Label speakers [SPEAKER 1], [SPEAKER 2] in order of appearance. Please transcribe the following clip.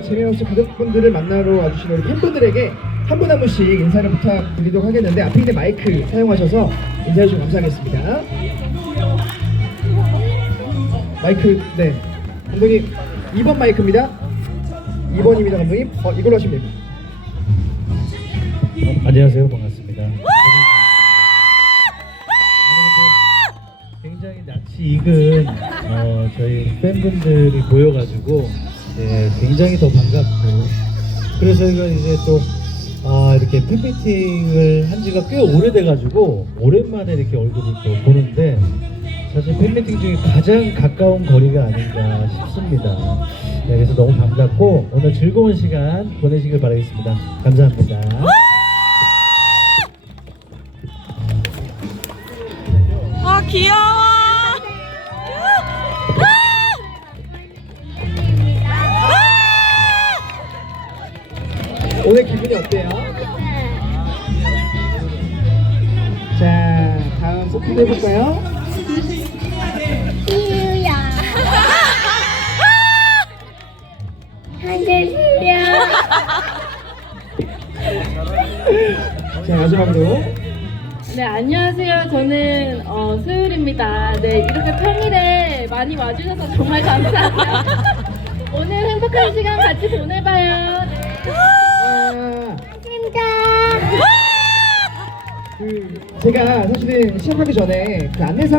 [SPEAKER 1] 재미없이 가족분들을 만나러 와주신 우리 팬분들에게 한 분 한 분씩 인사를 부탁드리도록 하겠는데 앞에 있는 마이크 사용하셔서 인사해 주시면 감사하겠습니다. 마이크 네 감독님 2번 마이크입니다. 2번입니다 감독님. 어 이걸로 하시면 됩니다.
[SPEAKER 2] 어, 안녕하세요 반갑습니다. 굉장히 낯이 익은 어, 저희 팬분들이 보여가지고 예, 굉장히 더 반갑고 그래서 저희가 이제 또 아, 이렇게 팬미팅을 한 지가 꽤 오래돼가지고 오랜만에 이렇게 얼굴을 또 보는데 사실 팬미팅 중에 가장 가까운 거리가 아닌가 싶습니다. 네, 그래서 너무 반갑고 오늘 즐거운 시간 보내시길 바라겠습니다. 감사합니다.
[SPEAKER 3] 아 귀여워.
[SPEAKER 1] 오늘 기분이 어때요? 자 다음 소품 해볼까요?
[SPEAKER 4] 이유야. 한줄이야.
[SPEAKER 1] 자 마지막으로
[SPEAKER 5] 네, 안녕하세요. 저는 어, 소율입니다. 네, 이렇게 평일에 많이 와주셔서 정말 감사합니다. 오늘 행복한 시간 같이 보내봐요.
[SPEAKER 1] 제가 사실은 시작하기 전에 그 안내사